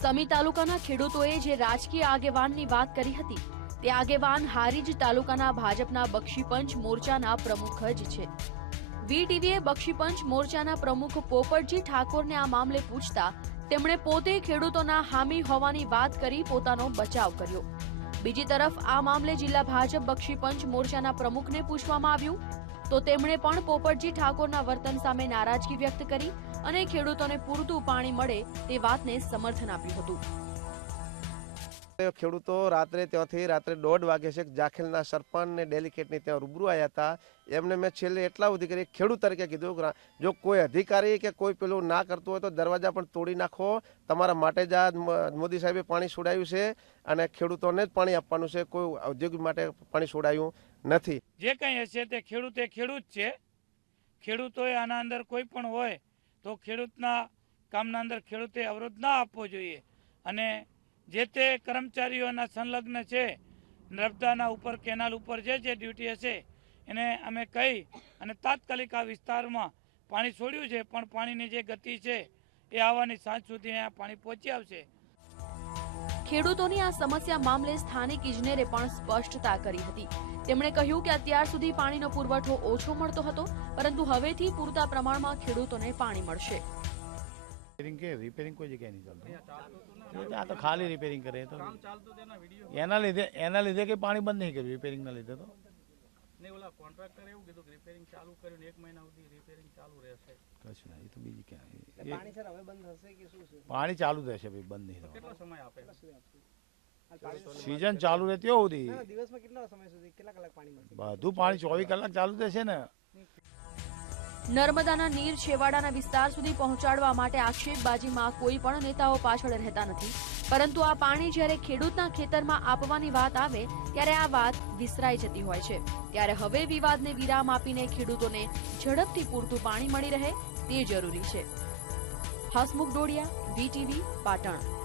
સમી તાલુકાના ખેડૂતોએ જે રાજકીય આગેવાનની વાત કરી હતી, તે આગેવાન હારીજ તાલુકાના ભાજપના બક્ષીપંચ મોરચાના પ્રમુખ જ છે. વીટીવીએ બક્ષીપંચ મોરચાના પ્રમુખ પોપટજી ઠાકોરને આ મામલે પૂછતા, તેમણે પોતે ખેડૂતોના હામી હોવાની વાત કરી પોતાનો બચાવ કર્યો. બીજી તરફ આ મામલે જિલ્લા ભાજપ બક્ષીપંચ મોરચાના પ્રમુખને પૂછવામાં આવ્યું તો તેમણે પણ પોપટજી ઠાકોરના વર્તન સામે નારાજગી વ્યક્ત કરી અને ખેડૂતોને પૂરતું પાણી મળે તે વાતને સમર્થન આપ્યું હતું. ખેડૂતો રાત્રે ત્યાંથી રાત્રે દોઢ વાગે છે જાખેલના સરપંચ ને ડેલિકેટની ત્યાં રૂબરૂ આવ્યા હતા. એમને મેં છેલ્લે એટલા સુધી કરી, ખેડૂત તરીકે કીધું જો કોઈ અધિકારી કે કોઈ પેલું ના કરતું હોય તો દરવાજા પણ તોડી નાખો. તમારા માટે જ આ મોદી સાહેબે પાણી છોડાયું છે અને ખેડૂતોને જ પાણી આપવાનું છે. કોઈ ઔદ્યોગિક માટે પાણી છોડાયું નથી. જે કંઈ હશે તે ખેડૂત એ ખેડૂત છે. ખેડૂતોએ આના અંદર કોઈ પણ હોય તો ખેડૂતના કામના અંદર ખેડૂતે અવરોધ ના આપવો જોઈએ. અને જે તે કર્મચારીઓના સંલગ્ન છે, નર્મદાના ઉપર, કેનાલ ઉપર જે જે ડ્યુટી હશે, એને અમે કહી અને તાત્કાલિક આ વિસ્તારમાં પાણી છોડ્યું છે, પણ પાણીની જે ગતિ છે, એ આવવાની સાંજ સુધી અહીંયા પાણી પહોંચી આવશે. ખેડૂતોની આ સમસ્યા મામલે સ્થાનિક ઇજનેરે પણ સ્પષ્ટતા કરી હતી. તેમણે કહ્યું કે અત્યાર સુધી પાણીનો પુરવઠો ઓછો મળતો હતો, પરંતુ હવેથી પૂરતા પ્રમાણમાં ખેડૂતોને પાણી મળશે. રિપેરિંગ કે રિપેરિંગ કોઈ જગ્યાએ નહીં ચાલતું. આ તો ખાલી રિપેરિંગ કરે તો એના લીધે એના લીધે કે પાણી બંધ નહીં કર્યું રિપેરિંગના લીધે તો. ને ઓલા કોન્ટ્રાક્ટરે એવું કીધું કે રિપેરિંગ ચાલુ કર્યું ને એક મહિના સુધી રિપેરિંગ ચાલુ રહેશે. કશું નહીં એ તો બીજી ક્યાં એ- પાણી સર હવે બંધ થશે કે શું છે? પાણી ચાલુ રહેશે ભાઈ બંધ નહીં સીઝન ચાલુ રહેતી હોય સુધી દિવસમાં કેટલા સમય સુધી કેટલા કલાક પાણી બધું પાણી ચોવીસ કલાક ચાલુ રહેશે ને. નર્મદાના નીર છેવાડાના વિસ્તાર સુધી પહોંચાડવા માટે આક્ષેપબાજીમાં કોઈ પણ નેતાઓ પાછળ રહેતા નથી. પરંતુ આ પાણી જ્યારે ખેડૂતના ખેતરમાં આપવાની વાત આવે, ત્યારે આ વાત વિસરાઈ જતી હોય છે. ત્યારે હવે વિવાદને વિરામ આપીને ખેડૂતોને ઝડપથી પૂરતું પાણી મળી રહે તે જરૂરી છે. હસમુખ ડોડિયા વીટીવી પાટણ.